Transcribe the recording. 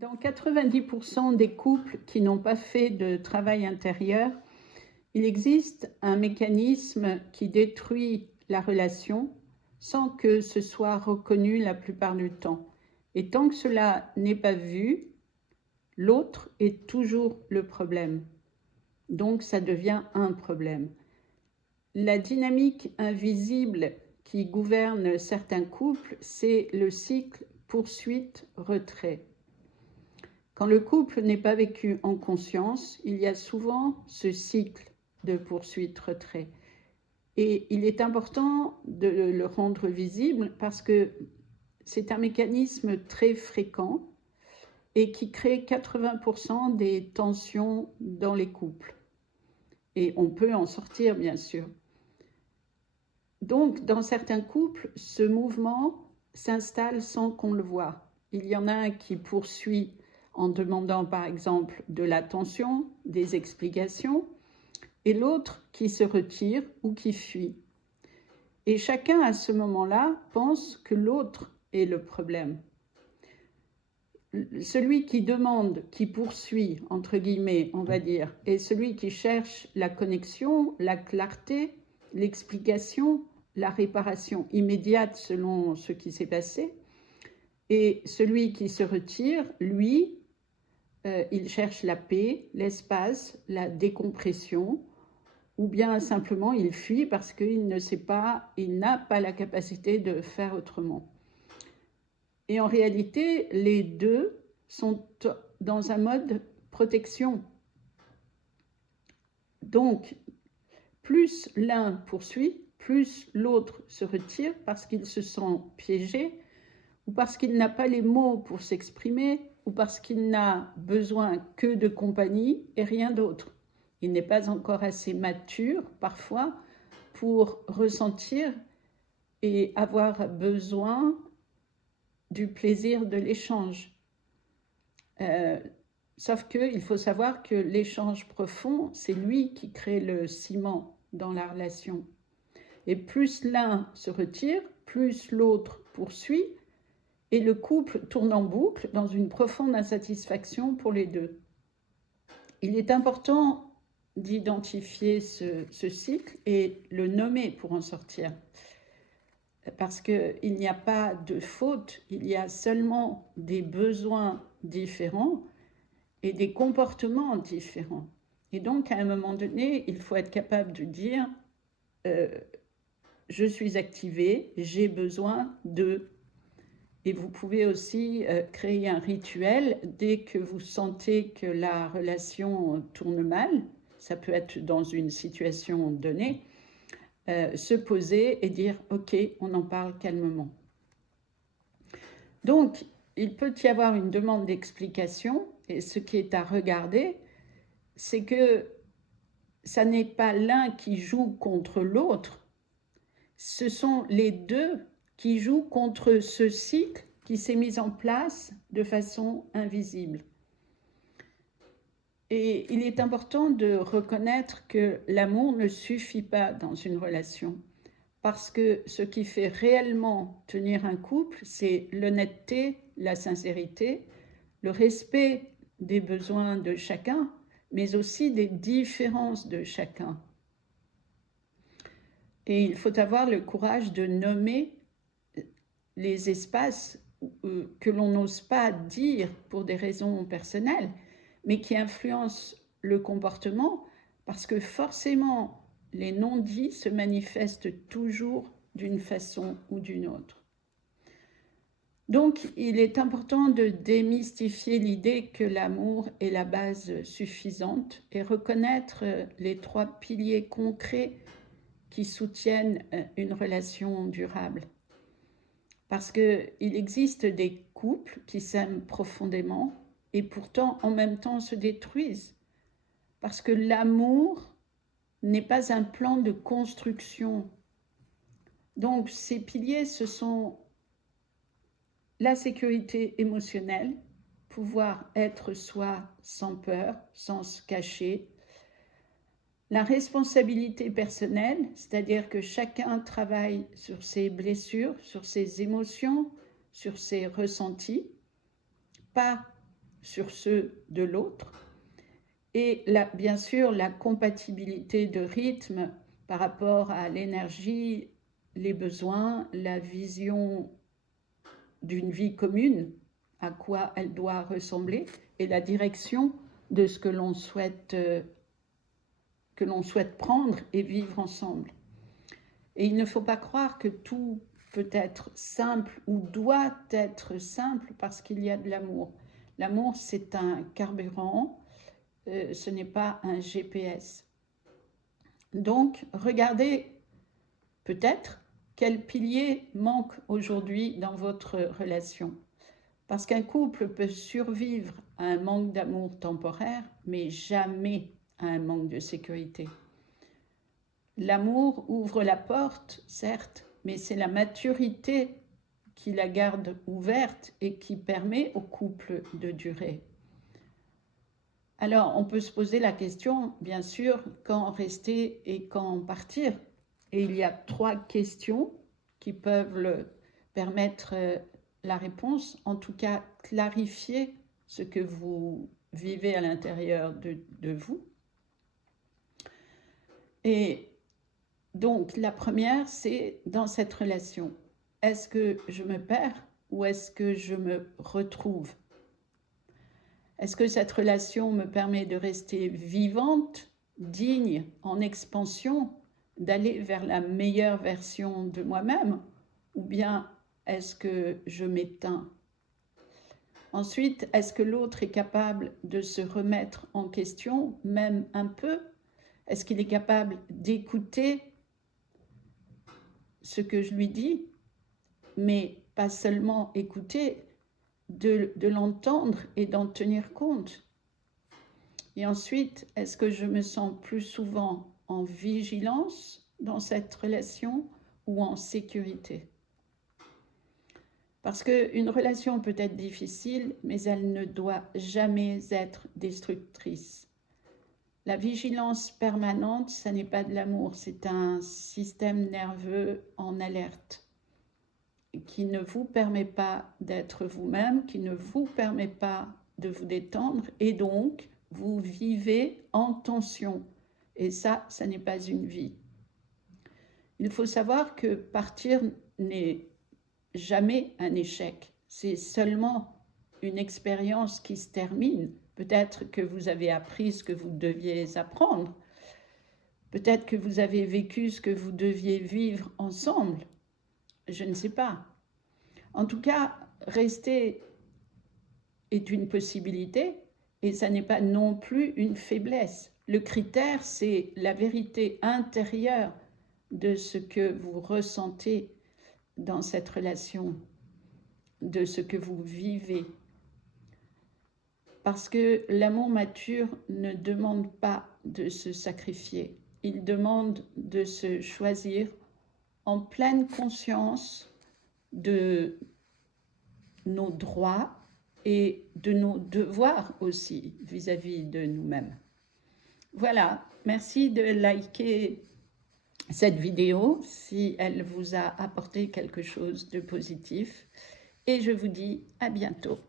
Dans 90% des couples qui n'ont pas fait de travail intérieur, il existe un mécanisme qui détruit la relation sans que ce soit reconnu la plupart du temps. Et tant que cela n'est pas vu, l'autre est toujours le problème. Donc ça devient un problème. La dynamique invisible qui gouverne certains couples, c'est le cycle poursuite-retrait. Quand le couple n'est pas vécu en conscience, il y a souvent ce cycle de poursuite-retrait. Et il est important de le rendre visible parce que c'est un mécanisme très fréquent et qui crée 80% des tensions dans les couples. Et on peut en sortir, bien sûr. Donc, dans certains couples, ce mouvement s'installe sans qu'on le voie. Il y en a un qui poursuit en demandant par exemple de l'attention, des explications, et l'autre qui se retire ou qui fuit. Et chacun à ce moment-là pense que l'autre est le problème. Celui qui demande, qui poursuit, entre guillemets, on va dire, est celui qui cherche la connexion, la clarté, l'explication, la réparation immédiate selon ce qui s'est passé. Et celui qui se retire, lui, il cherche la paix, l'espace, la décompression, ou bien simplement il fuit parce qu'il ne sait pas, il n'a pas la capacité de faire autrement. Et en réalité, les deux sont dans un mode protection. Donc, plus l'un poursuit, plus l'autre se retire parce qu'il se sent piégé, ou parce qu'il n'a pas les mots pour s'exprimer, ou parce qu'il n'a besoin que de compagnie et rien d'autre. Il n'est pas encore assez mature, parfois, pour ressentir et avoir besoin du plaisir de l'échange. Sauf qu'il faut savoir que l'échange profond, c'est lui qui crée le ciment dans la relation. Et plus l'un se retire, plus l'autre poursuit, et le couple tourne en boucle dans une profonde insatisfaction pour les deux. Il est important d'identifier ce cycle et le nommer pour en sortir. Parce qu'il n'y a pas de faute, il y a seulement des besoins différents et des comportements différents. Et donc, à un moment donné, il faut être capable de dire je suis activé, j'ai besoin de... Et vous pouvez aussi créer un rituel dès que vous sentez que la relation tourne mal, ça peut être dans une situation donnée, se poser et dire « Ok, on en parle calmement ». Donc, il peut y avoir une demande d'explication et ce qui est à regarder, c'est que ça n'est pas l'un qui joue contre l'autre, ce sont les deux qui jouent contre ce cycle qui s'est mis en place de façon invisible. Et il est important de reconnaître que l'amour ne suffit pas dans une relation, parce que ce qui fait réellement tenir un couple, c'est l'honnêteté, la sincérité, le respect des besoins de chacun, mais aussi des différences de chacun. Et il faut avoir le courage de nommer les espaces que l'on n'ose pas dire pour des raisons personnelles, mais qui influencent le comportement, parce que forcément, les non-dits se manifestent toujours d'une façon ou d'une autre. Donc, il est important de démystifier l'idée que l'amour est la base suffisante et reconnaître les 3 piliers concrets qui soutiennent une relation durable. Parce qu'il existe des couples qui s'aiment profondément et pourtant en même temps se détruisent. Parce que l'amour n'est pas un plan de construction. Donc ces piliers, ce sont la sécurité émotionnelle, pouvoir être soi sans peur, sans se cacher. La responsabilité personnelle, c'est-à-dire que chacun travaille sur ses blessures, sur ses émotions, sur ses ressentis, pas sur ceux de l'autre. Et bien sûr, la compatibilité de rythme par rapport à l'énergie, les besoins, la vision d'une vie commune, à quoi elle doit ressembler, et la direction de ce que l'on souhaite prendre et vivre ensemble. Et il ne faut pas croire que tout peut être simple ou doit être simple parce qu'il y a de l'amour. L'amour, c'est un carburant, ce n'est pas un GPS. Donc, regardez peut-être quel pilier manque aujourd'hui dans votre relation. Parce qu'un couple peut survivre à un manque d'amour temporaire, mais jamais à un manque de sécurité. L'amour ouvre la porte, certes, mais c'est la maturité qui la garde ouverte et qui permet au couple de durer. Alors, on peut se poser la question, bien sûr, quand rester et quand partir. Et il y a 3 questions qui peuvent permettre la réponse, en tout cas clarifier ce que vous vivez à l'intérieur de vous. Et donc, la première, c'est dans cette relation. Est-ce que je me perds ou est-ce que je me retrouve? Est-ce que cette relation me permet de rester vivante, digne, en expansion, d'aller vers la meilleure version de moi-même? Ou bien est-ce que je m'éteins? Ensuite, est-ce que l'autre est capable de se remettre en question, même un peu? Est-ce qu'il est capable d'écouter ce que je lui dis, mais pas seulement écouter, de l'entendre et d'en tenir compte? Et ensuite, est-ce que je me sens plus souvent en vigilance dans cette relation ou en sécurité? Parce qu'une relation peut être difficile, mais elle ne doit jamais être destructrice. La vigilance permanente, ça n'est pas de l'amour, c'est un système nerveux en alerte qui ne vous permet pas d'être vous-même, qui ne vous permet pas de vous détendre, et donc vous vivez en tension. Et ça n'est pas une vie. Il faut savoir que partir n'est jamais un échec. C'est seulement une expérience qui se termine. Peut-être que vous avez appris ce que vous deviez apprendre. Peut-être que vous avez vécu ce que vous deviez vivre ensemble. Je ne sais pas. En tout cas, rester est une possibilité et ça n'est pas non plus une faiblesse. Le critère, c'est la vérité intérieure de ce que vous ressentez dans cette relation, de ce que vous vivez. Parce que l'amour mature ne demande pas de se sacrifier. Il demande de se choisir en pleine conscience de nos droits et de nos devoirs aussi vis-à-vis de nous-mêmes. Voilà, merci de liker cette vidéo si elle vous a apporté quelque chose de positif et je vous dis à bientôt.